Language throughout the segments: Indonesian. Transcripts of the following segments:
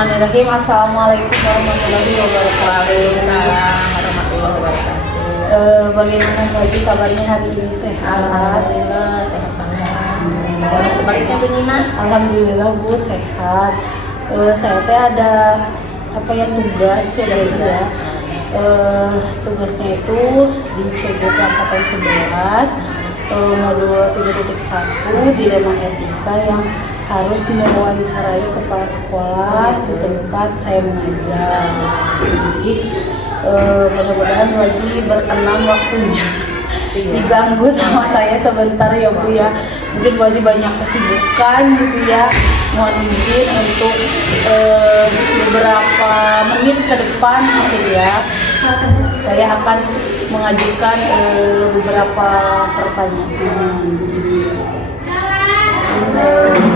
Bismillahirrahmanirrahim. Assalamualaikum warahmatullahi wabarakatuh. Waalaikumsalam warahmatullahi wabarakatuh. Bagaimana Baji kabarnya hari ini, sehat? Alhamdulillah sehat banget. Dan sebaliknya Bu Nimas? Alhamdulillah Bu, sehat. Saya teh ada apa ya, tugas ya dari ya. Tugasnya itu di CGP angkatan 11 modul 3.1 dilema etika yang harus mewawancarai kepala sekolah di tempat saya mengajar. Jadi mudah-mudahan Waji berkenan waktunya diganggu sama saya sebentar ya Bu ya. Mungkin Waji banyak kesibukan gitu ya. Mohon izin untuk beberapa menit ke depan gitu ya. Saya akan mengajukan beberapa pertanyaan.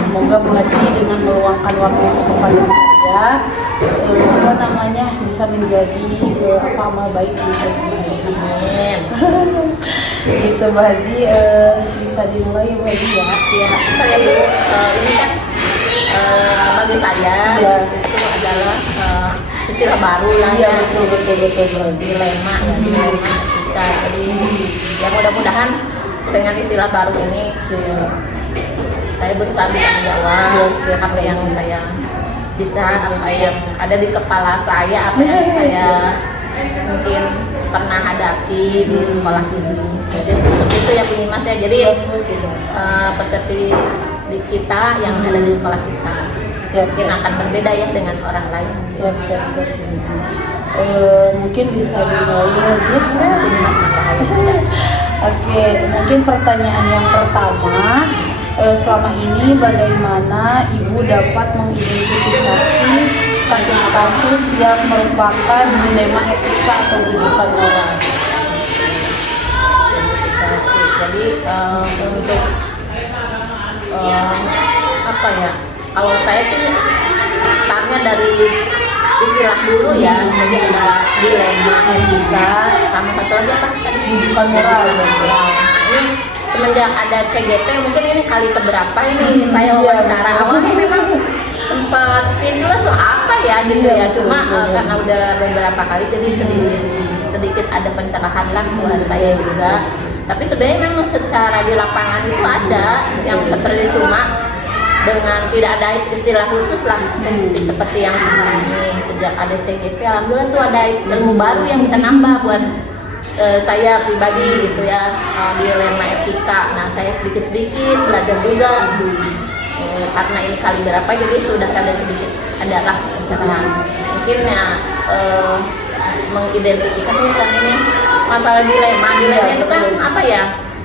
Semoga Bu Haji dengan meluangkan waktu kepada saya bisa menjadi amal baik untuk Amin. gitu Bu Haji. Bisa dimulai Bu Haji ya. Ya, saya Bu, ini kan bagi saya ya, itu adalah istilah baru lah ya. ya. Betul Dilema ya, dilema etika. Jadi ya mudah-mudahan dengan istilah baru ini saya berusaha bisa menjawab apa yang saya bisa, apa yang ada di kepala saya, apa yang saya mungkin pernah hadapi di sekolah ini. Jadi seperti itu ya Bu Nimas ya. Jadi persepsi di kita yang ada di sekolah kita mungkin akan berbeda ya dengan orang lain. Siap. Mungkin bisa dimulai aja. Oke, mungkin pertanyaan yang pertama, selama ini bagaimana Ibu dapat mengidentifikasi kasus-kasus yang merupakan dilema etika atau rujukan moral? Jadi untuk apa ya? Kalau saya sih startnya dari istilah dulu ya. Jadi ada dilema etika sama satu lagi apa tadi? Rujukan moral. Ini semenjak ada CGP mungkin ini kali keberapa ini saya wawancara. Awalnya memang sempat speechless loh, apa ya gitu ya. Cuma karena udah beberapa kali jadi sedikit ada pencerahan lah buat saya juga. Tapi sebenarnya memang secara di lapangan itu ada yang seperti cuma dengan tidak ada istilah khusus lah spesifik seperti yang sekarang ini. Sejak ada CGP alhamdulillah tuh ada ilmu baru yang bisa nambah buat saya pribadi gitu ya, dilema etika. Nah saya sedikit-sedikit belajar juga karena ini kali berapa jadi sudah ada sedikit adalah pencerahan. Mungkin ya mengidentifikasikan ini masalah dilema itu kan apa ya,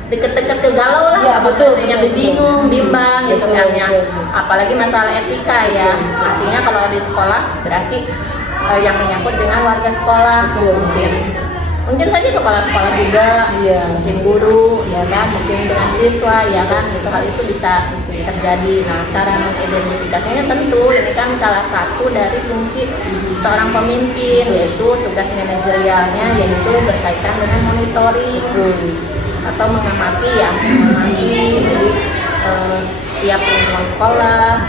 deket-deket ke galau lah ya, betul, bingung, bimbang gitu kan ya. Apalagi masalah etika ya, artinya kalau di sekolah berarti yang menyangkut dengan warga sekolah, mungkin saja kepala sekolah juga, ya, mungkin guru, ya kan, mungkin dengan siswa, ya kan, itu hal itu bisa terjadi. Nah, cara mengidentifikasinya tentu ini kan salah satu dari fungsi seorang pemimpin, yaitu tugas manajerialnya, yaitu berkaitan dengan monitoring atau mengamati ya, jadi setiap lingkungan sekolah,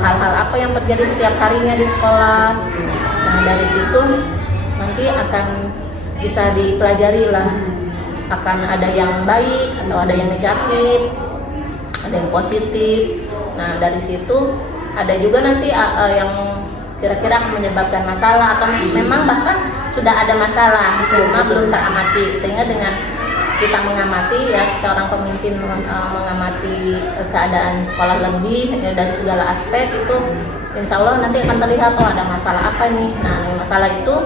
hal-hal apa yang terjadi setiap harinya di sekolah. Nah, dari situ nanti akan bisa dipelajari lah, akan ada yang baik atau ada yang negatif, ada yang positif. Nah dari situ ada juga nanti yang kira-kira menyebabkan masalah atau memang bahkan sudah ada masalah cuma belum teramati, sehingga dengan kita mengamati ya, seorang pemimpin mengamati keadaan sekolah lebih dari segala aspek itu, insya Allah nanti akan terlihat oh ada masalah apa nih. Nah masalah itu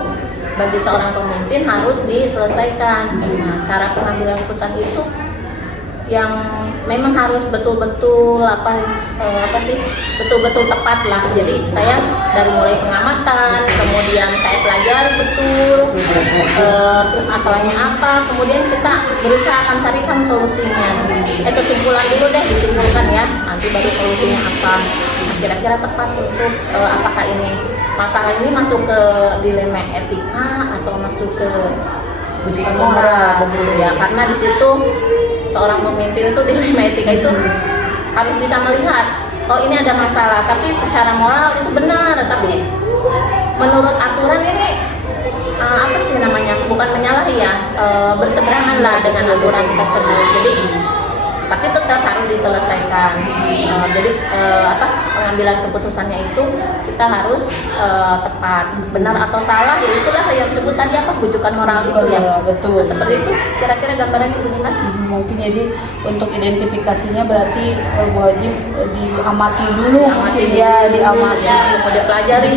bagi seorang pemimpin harus diselesaikan. Nah, cara pengambilan keputusan itu yang memang harus betul-betul betul-betul tepat lah. Jadi saya dari mulai pengamatan, kemudian saya pelajari betul, terus masalahnya apa, kemudian kita berusaha akan carikan solusinya. Kesimpulan dulu deh, disimpulkan ya, nanti baru solusinya apa. Nah, kira-kira tepat untuk apakah ini masalah ini masuk ke dilema etika atau masuk ke rujukan moral begitu ya. Karena di situ seorang pemimpin itu dilema etika itu harus bisa melihat oh ini ada masalah, tapi secara moral itu benar, tapi aman lah dengan aturan tersebut. Jadi tapi tetap harus diselesaikan. Jadi pengambilan keputusannya itu kita harus tepat, benar atau salah, ya itulah yang disebut tadi bujukan moral itu ya. Betul. Seperti itu kira-kira gambarannya Bu Mas. Mungkin jadi untuk identifikasinya berarti Bu Haji diamati dulu, diamati, kemudian pelajari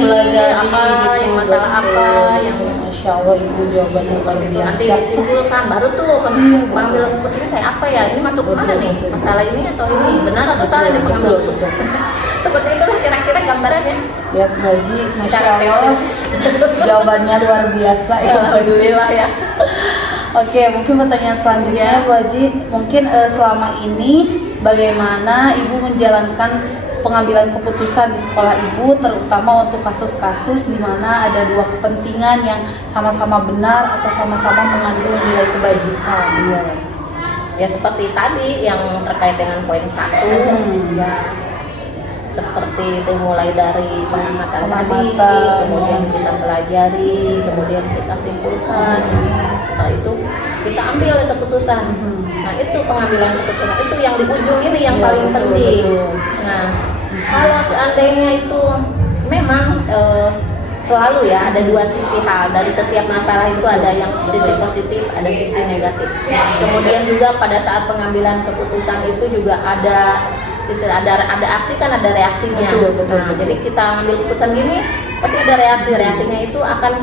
apa yang masalah apa yang Masya Allah Ibu jawabannya luar biasa. Masih disimpulkan, baru tuh pengambilan keputusan kayak apa ya, ini masuk mana nih, masalah ini atau ini, benar atau salah nih pengambilan keputusan. Seperti itulah kira-kira gambarannya. Siap Bu Haji, Masya Allah jawabannya luar biasa ya. Alhamdulillah ya. Oke, mungkin pertanyaan selanjutnya Bu Haji, mungkin selama ini bagaimana Ibu menjalankan pengambilan keputusan di sekolah Ibu, terutama untuk kasus-kasus di mana ada dua kepentingan yang sama-sama benar atau sama-sama mengandung nilai kebajikan. Ya seperti tadi yang terkait dengan poin 1 ya, seperti itu mulai dari pengamatan tadi, kemudian kita pelajari, kemudian kita simpulkan, setelah itu kita ambil keputusan. Nah itu pengambilan keputusan, itu yang di ujung ini yang paling penting. Nah kalau seandainya itu memang selalu ya ada dua sisi hal, dari setiap masalah itu ada yang sisi positif, ada sisi negatif. Kemudian juga pada saat pengambilan keputusan itu juga ada aksi kan, ada reaksinya. Nah, jadi kita ambil keputusan gini pasti ada reaksinya itu akan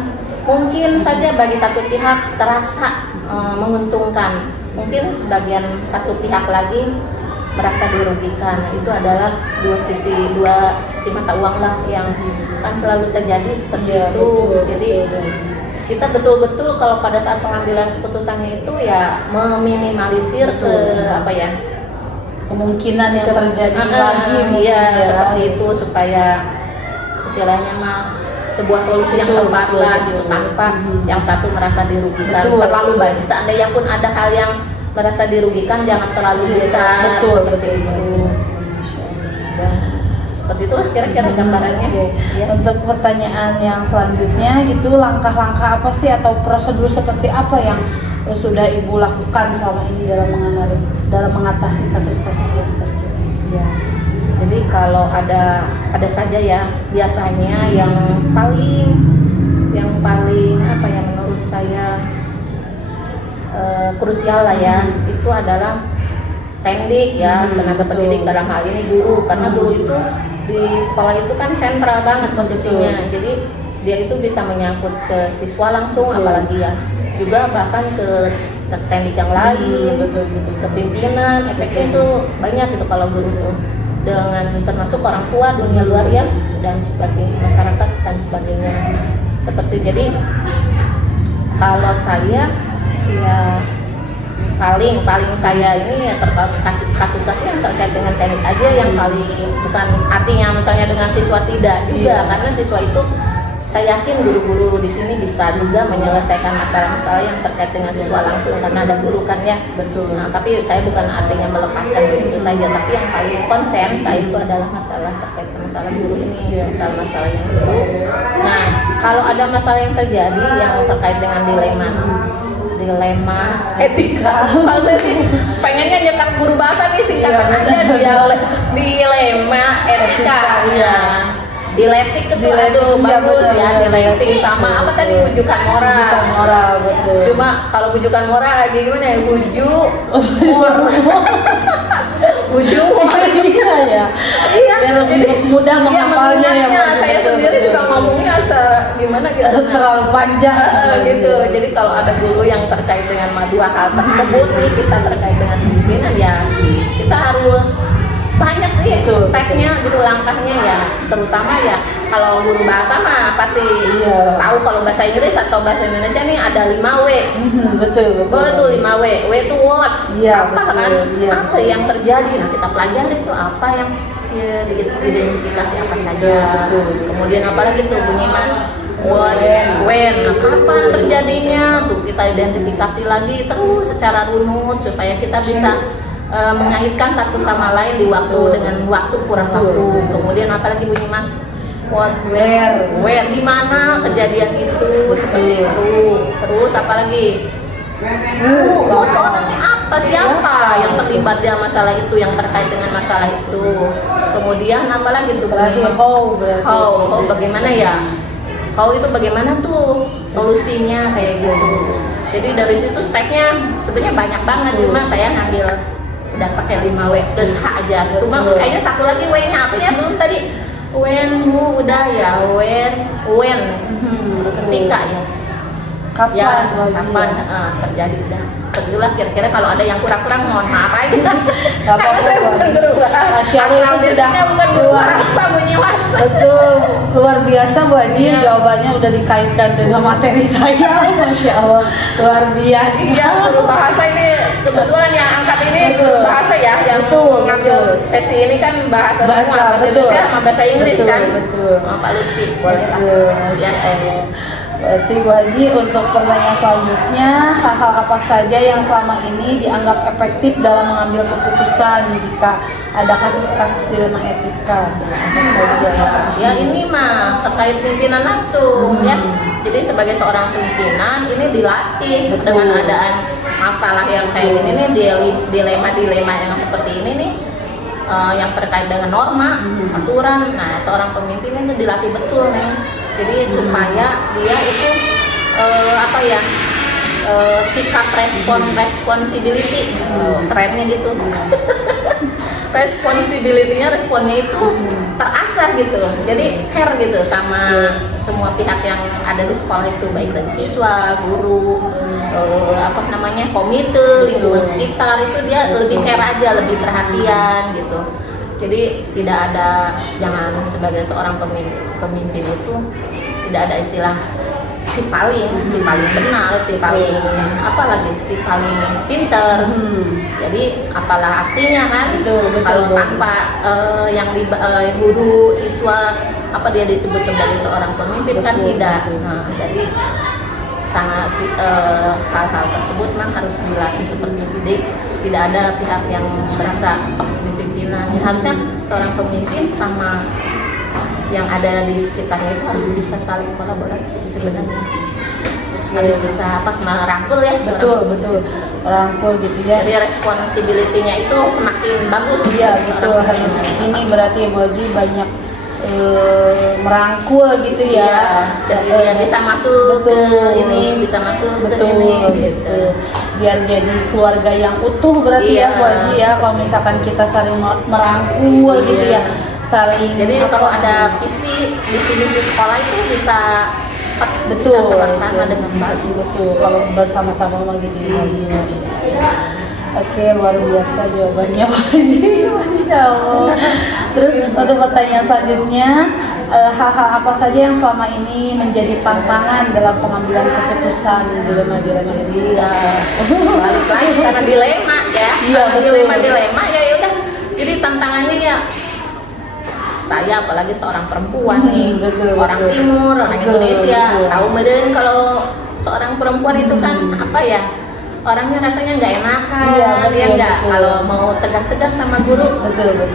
mungkin saja bagi satu pihak terasa menguntungkan, mungkin sebagian satu pihak lagi merasa dirugikan. Itu adalah dua sisi mata uang lah yang kan selalu terjadi seperti itu. Jadi kita betul-betul kalau pada saat pengambilan keputusannya itu ya meminimalisir kemungkinan yang terjadi lagi. Iya, seperti itu supaya istilahnya sebuah solusi yang tepat lah gitu, tanpa yang satu merasa dirugikan terlalu banyak. Seandainya pun ada hal yang merasa dirugikan, jangan terlalu besar. Seperti itu. Dan seperti itulah kira-kira gambarannya. Ya. Untuk pertanyaan yang selanjutnya itu langkah-langkah apa sih atau prosedur seperti apa yang sudah Ibu lakukan selama ini dalam mengatasi kasus-kasus yang terjadi? Ya. Jadi kalau ada saja ya biasanya yang paling menurut saya krusial lah ya, itu adalah teknik ya, tenaga pendidik dalam hal ini guru, karena guru itu di sekolah itu kan sentral banget posisinya. Jadi dia itu bisa menyangkut ke siswa langsung, apalagi ya juga bahkan ke teknik yang lain, ke pimpinan, efeknya itu banyak gitu kalau guru itu, dengan termasuk orang tua, dunia luar ya, dan sebagainya, masyarakat dan sebagainya. Seperti jadi kalau saya ya paling saya ini ya terkait kasus-kasus yang terkait dengan teknik aja yang paling, bukan artinya misalnya dengan siswa tidak juga, karena siswa itu saya yakin guru-guru di sini bisa juga menyelesaikan masalah-masalah yang terkait dengan siswa langsung karena ada guru kan ya. Betul. Nah, tapi saya bukan artinya melepaskan begitu saja, tapi yang paling konsen saya itu adalah masalah terkait masalah guru ini, masalah yang guru. Nah, kalau ada masalah yang terjadi yang terkait dengan dilema etika, kalau saya sih pengennya nyekat guru bahasa nih, singkatan aja dilema etika ya. Diletik itu bagus ya, diletik sama apa tadi, bujukan moral. Betul. Cuma kalau bujukan moral lagi gimana ya, bujuk iya jadi mudah menghafalnya ya. Saya sendiri juga ngomongnya gimana gitu, terlalu panjang gitu. Jadi kalau ada guru yang terkait dengan dua hal tersebut nih, kita terkait dengan pimpinan ya, kita harus banyak sih stepnya gitu, langkahnya ya, terutama ya kalau guru bahasa mah pasti tahu kalau bahasa Inggris atau bahasa Indonesia nih ada 5W. Betul 5W. W itu what, apa kan, apa yang terjadi, nah kita pelajari itu apa yang diidentifikasi apa saja. Kemudian apalagi tuh bunyi mas, what, when, nah, kapan terjadinya tuh kita identifikasi lagi terus secara runut supaya kita bisa mengaitkan satu sama lain di waktu dengan waktu, kurang waktu. Kemudian apalagi bunyi mas, what, where, di mana kejadian itu, seperti itu. Terus apalagi Itu orangnya apa, siapa yang terlibat dalam masalah itu, yang terkait dengan masalah itu. Kemudian apa lagi tuh? Terakhir how berarti. How bagaimana ya? How itu bagaimana tuh solusinya kayak gitu. Jadi dari situ stepnya sebenarnya banyak banget, cuma saya ngambil udah pakai 5W plus H aja. Cuma kayaknya satu lagi W-nya apa ya belum tadi? When, who, udah ya, when, ketika ya. Kapan terjadi udah. Itulah kira-kira kalau ada yang kurang-kurang mohon maaf aja. Karena saya bukan guru bahasa. Asal bukan guru bahasa, menyiwasa. Betul, luar biasa Bu Haji, jawabannya udah dikaitkan dengan materi saya. Masya Allah, luar biasa. Iya, guru bahasa ini kebetulan yang angkat ini guru bahasa ya, yang ngambil sesi ini kan bahasa semua, bahasa Indonesia sama bahasa Inggris kan. Betul. Pak Lutfi, boleh lah. Ya. Berarti Bu Haji, untuk pertanyaan selanjutnya, hal-hal apa saja yang selama ini dianggap efektif dalam mengambil keputusan jika ada kasus-kasus dilema etika? Apa saja? Ya ini mah terkait pimpinan langsung ya. Jadi sebagai seorang pimpinan ini dilatih dengan adaan masalah yang kayak gini nih, dilema-dilema yang seperti ini nih. Yang terkait dengan norma, aturan. Nah, seorang pemimpin itu dilatih betul nih. Jadi supaya dia itu sikap responsibility, kerennya gitu. Responnya itu terasah gitu. Jadi care gitu sama semua pihak yang ada di sekolah itu, baik dari siswa, guru, komite, lingkungan sekitar, itu dia lebih care aja, lebih perhatian gitu. Jadi tidak ada, jangan sebagai seorang pemimpin itu tidak ada istilah si paling benar, si paling pinter. Jadi apalah artinya kan? Kalau tanpa guru, siswa, apa dia disebut sebagai seorang pemimpin kan tidak. Nah, jadi sangat hal-hal tersebut memang harus dilatih seperti itu. Jadi tidak ada pihak yang merasa pimpinan. Harusnya seorang pemimpin sama yang ada di sekitarnya itu harus bisa saling kolaborasi sebenarnya. Harus bisa merangkul ya. Betul, merangkul gitu ya. Jadi responsibility-nya itu semakin bagus. Iya, betul. Harus ini berarti emoji banyak merangkul gitu ya. Jadi dia bisa masuk ke ini, bisa masuk ke ini gitu. Biar jadi keluarga yang utuh berarti ya Bu Haji ya. Kalau misalkan kita saling merangkul gitu ya, saling. Jadi kalau ada visi sekolah itu bisa cepat, betul, bisa terlaksana dengan baik. Betul, kalau bersama-sama gitu ya. Oke, luar biasa jawabannya Bu Haji. Masya Allah. Terus untuk pertanyaan selanjutnya, hal-hal apa saja yang selama ini menjadi tantangan dalam pengambilan keputusan dilema ini? Balik lagi karena dilema ya. Iya, dilema ya udah. Jadi tantangannya ya saya apalagi seorang perempuan nih, orang timur, orang Indonesia, tahu meden kalau seorang perempuan itu kan apa ya? Orangnya rasanya nggak enakan, dia nggak kalau mau tegas-tegas sama guru,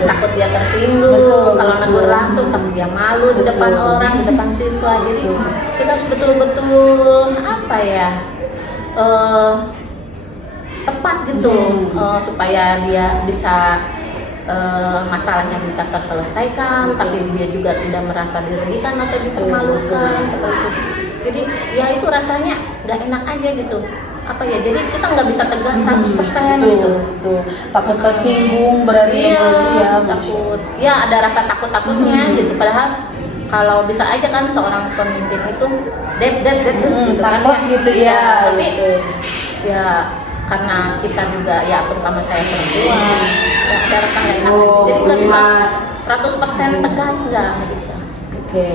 takut dia tersinggung, kalau negur langsung takut dia malu di depan orang, di depan siswa. Jadi kita harus betul-betul apa ya, tepat gitu, supaya dia bisa masalahnya bisa terselesaikan, tapi dia juga tidak merasa dirugikan atau dipermalukan seperti itu. Jadi ya itu rasanya nggak enak aja gitu. Apa ya, jadi kita nggak bisa tegas 100% gitu. Takut tersinggung berarti ya, takut. Ya ada rasa takutnya gitu. Padahal kalau bisa aja kan seorang pemimpin itu gitu kan gitu ya. Tapi ya karena kita juga ya terutama saya perempuan, ya ada rasa nggak enak. Jadi nggak bisa 100% tegas, nggak bisa. Oke.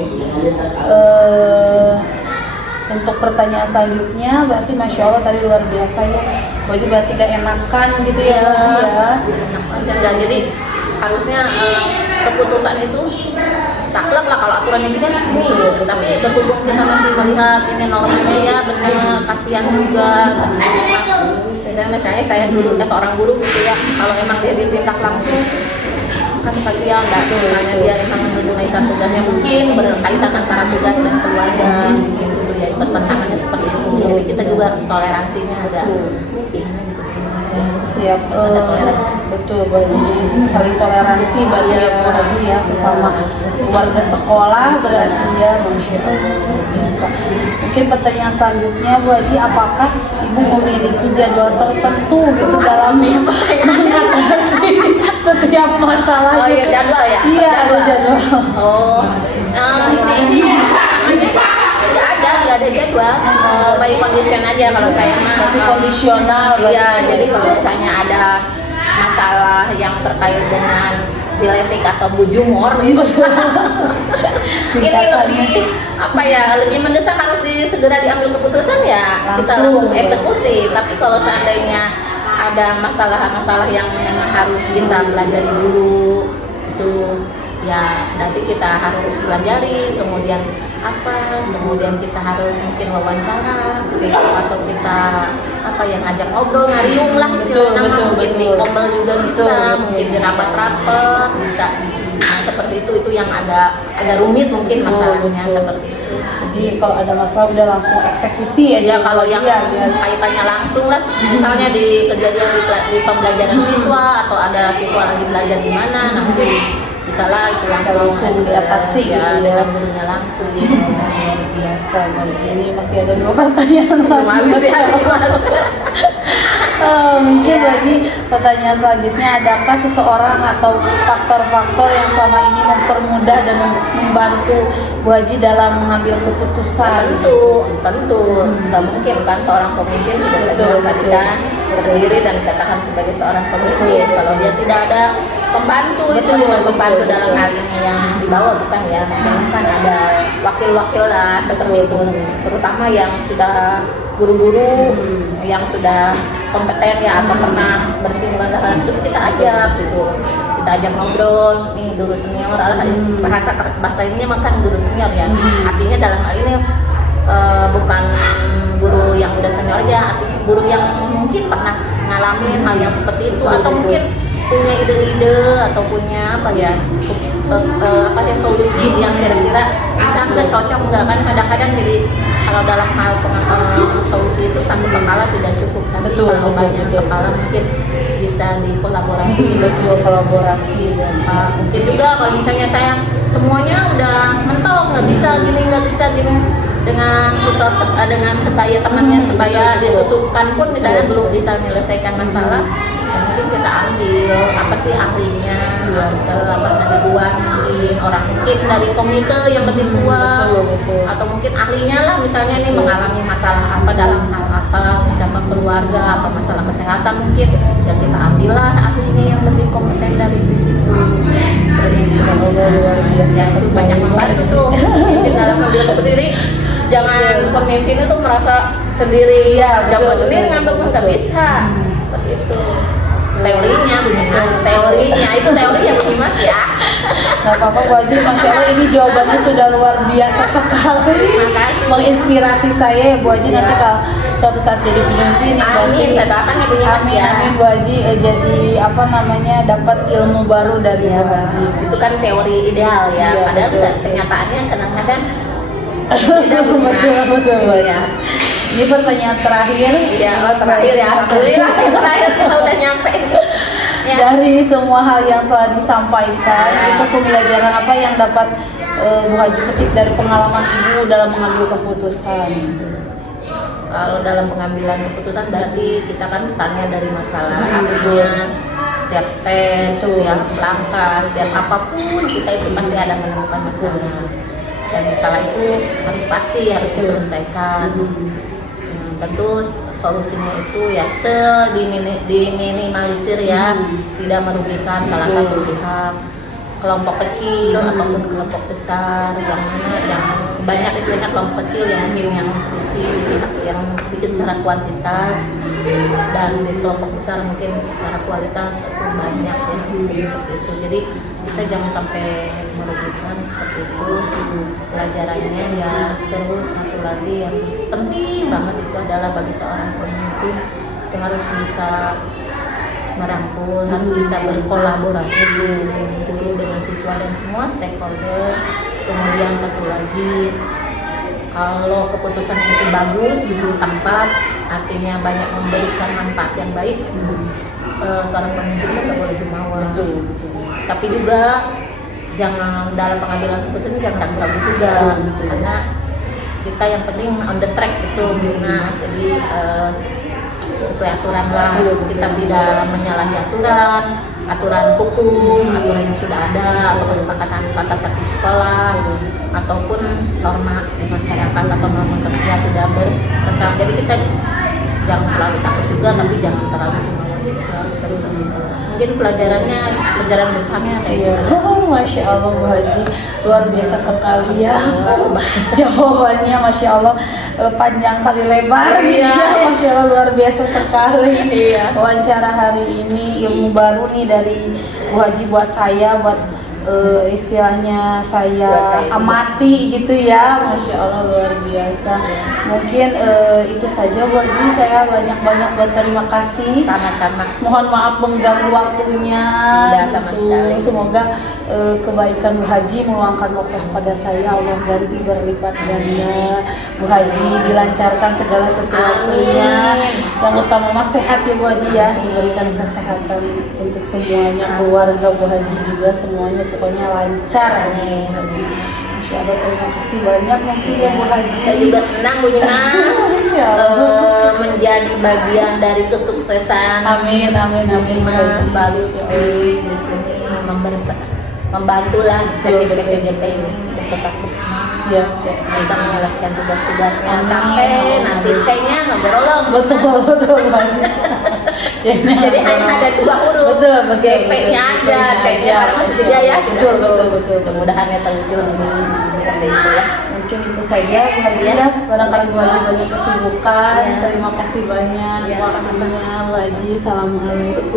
Untuk pertanyaan selanjutnya, berarti Masya Allah tadi luar biasa ya. Berarti gak enakan gitu ya. Jadi harusnya keputusan itu saklek lah kalau aturan ini kan gitu. Tapi berhubung kita masih melihat ini normanya ya benar, kasihan juga. Misalnya saya dulu seorang guru gitu ya, kalau emang dia ditindak langsung kan kasihan, nggak tuh hanya dia emang menunaikan tugasnya mungkin berkaitan antara tugas dan keluarga gitu ya, bertentangannya seperti itu. Jadi kita juga juga harus toleransinya ada gimana gitu sih. Siap, betul, jadi saling toleransi bagi Bu Haji ya sesama warga sekolah berarti ya, Masya Allah, bisa. Mungkin pertanyaan selanjutnya Bu Haji, apakah Ibu memiliki jadwal tertentu gitu dalam mengatasi setiap masalah? Oh iya, gitu? jadwal ya? Iya, ada jadwal. Oh, ini nggak ada jadwal, by condition aja kalau saya mah. Kondisional. Iya, jadi kalau misalnya ada masalah yang terkait dengan dialektik atau bujumor gitu. Ini lebih apa ya, lebih mendesak harus segera diambil keputusan ya kita langsung eksekusi. Tapi kalau seandainya ada masalah-masalah yang memang harus kita pelajari dulu itu ya nanti kita harus pelajari, kemudian kemudian kita harus mungkin wawancara atau kita yang ngajak ngobrol, ngariung lah istilahnya, mungkin di kobel juga bisa, mungkin di rapat-rapat bisa. Nah, seperti itu yang agak rumit mungkin masalahnya seperti itu. Jadi kalau ada masalah udah langsung eksekusi aja. Ya kalau yang kaitannya langsung lah, misalnya di kejadian di pembelajaran siswa atau ada siswa lagi belajar di mana, nah mungkin bisalah itu langsung diatasi ya dengan gurunya langsung. Biasa, ini masih ada 2 pertanyaan masih ada Mas. Mungkin Bu Haji, pertanyaan selanjutnya, adakah seseorang atau faktor-faktor yang selama ini mempermudah dan membantu Bu Haji dalam mengambil keputusan? Tentu nggak mungkin kan seorang pemimpin sudah saya berdiri dan dikatakan sebagai seorang pemimpin kalau dia tidak ada pembantu. Pembantu dalam hal ini yang di bawah bukan ya, kan ada wakil-wakil lah seperti itu, terutama yang sudah guru-guru yang sudah kompeten ya atau pernah bersinggungan dengan itu kita ajak ngobrol, nih guru senior, bahasa ininya makan guru senior ya, artinya dalam hal ini bukan guru yang udah senior ya, artinya guru yang mungkin pernah ngalamin hal yang seperti itu atau mungkin punya ide-ide atau punya solusi yang kira-kira bisa nggak cocok nggak, kan kadang-kadang jadi kalau dalam hal solusi itu satu kepala tidak cukup, tapi kalau banyak kepala mungkin bisa dikolaborasi, kolaborasi dan mungkin juga kalau misalnya saya semuanya udah mentok nggak bisa gini dengan tutor dengan sebaya temannya sebaya disusupkan pun misalnya belum bisa menyelesaikan masalah, ya mungkin kita ambil ahlinya dari luar, mungkin orang mungkin dari komite yang lebih tua atau mungkin ahlinya lah, misalnya ini mengalami masalah apa dalam hal apa misalkan keluarga atau masalah kesehatan, mungkin ya kita ambillah ahlinya yang lebih kompeten dari di situ. Itu banyak membantu tuh pemimpin dalam mengambil keputusan. Jangan pemimpin itu merasa sendiri, jago sendiri ngambil pun nggak bisa. Seperti itu. Teorinya Bunyi Mas, itu teorinya Bunyi Mas ya. Gak apa-apa Bu Haji, Masya Allah ini jawabannya sudah luar biasa sekali. Menginspirasi saya ya Bu Haji, nanti kalau suatu saat jadi pemimpin. Amin, saya doakan ya Bunyi Mas ya. Amin Bu Haji, jadi dapat ilmu baru dari Bu Haji. Itu kan teori ideal ya, padahal kenyataannya kadang-kadang betul ya. Ini pertanyaan terakhir. Terakhir ya. Alhamdulillah terakhir kita udah nyampe. Ya. Dari semua hal yang telah disampaikan, itu pembelajaran apa yang dapat Bu Haji petik dari pengalaman Ibu dalam mengambil keputusan? Kalau dalam pengambilan keputusan berarti kita kan startnya dari masalah, artinya setiap step, setiap langkah, setiap apapun kita itu pasti ada menemukan masalah. Dan masalah itu harus diselesaikan. Tentu solusinya itu ya diminimalisir ya, tidak merugikan salah satu pihak, kelompok kecil ataupun kelompok besar, yang banyak istilahnya kelompok kecil yang mungkin yang sedikit secara kuantitas, dan di kelompok besar mungkin secara kualitas itu banyak ya, seperti itu. Jadi kita jangan sampai merugikan seperti itu. Pelajarannya ya, terus satu lagi yang penting banget itu adalah bagi seorang pemimpin itu harus bisa merangkul, harus bisa berkolaborasi dengan guru, dengan siswa dan semua stakeholder. Kemudian satu lagi, kalau keputusan itu bagus, tepat, artinya banyak memberikan manfaat yang baik, seorang pemimpin itu nggak boleh jumawa. Tapi juga jangan dalam pengambilan keputusan jangan ragu-ragu juga, karena kita yang penting on the track gitu. Nah, jadi sesuai aturan lah, kita tidak menyalahi aturan hukum, aturan yang sudah ada, atau kesepakatan tata tertib sekolah, ataupun norma di masyarakat atau norma sosial tidak bertentangan. Jadi kita jangan terlalu takut juga, tapi jangan terlalu semangat juga. Mungkin pelajaran besarnya kayak gitu. Masya Allah Bu Haji, luar biasa sekali ya. Jawabannya Masya Allah panjang kali lebar. Masya Allah luar biasa sekali. Wawancara hari ini ilmu baru nih dari Bu Haji buat saya, buat istilahnya saya amati gitu ya. Masya Allah luar biasa. Mungkin itu saja Bu Haji, saya banyak-banyak berterima kasih. Sama-sama. Mohon maaf mengganggu waktunya. Sama sekali. Semoga kebaikan Bu Haji meluangkan waktu kepada saya, Allah ganti berlipat ganda. Bu Haji dilancarkan segala sesuatunya. Yang utama mas sehat ya Bu Haji ya, diberikan kesehatan untuk semuanya, keluarga Bu Haji juga semuanya pokoknya lancar ya Bu Haji. Insya Allah terima kasih banyak mungkin ya Bu Haji. Saya juga senang Bu Nyimas menjadi bagian dari kesuksesan. Amin Mas baru di sini membantulah CGT ini untuk tetap bersemangat, siap bisa menjelaskan tugas-tugasnya sampai nanti C-nya nggak berolong. Betul Jadi hanya ada 2 huruf, GP-nya aja, C-nya masih 3 ya. Betul. Mudah-mudahan terwujud seperti itu ya. Mungkin itu saja Bu Haji ya. Barangkali Bu Haji banyak kesibukan. Terima kasih banyak waktunya Bu Haji. Assalamualaikum.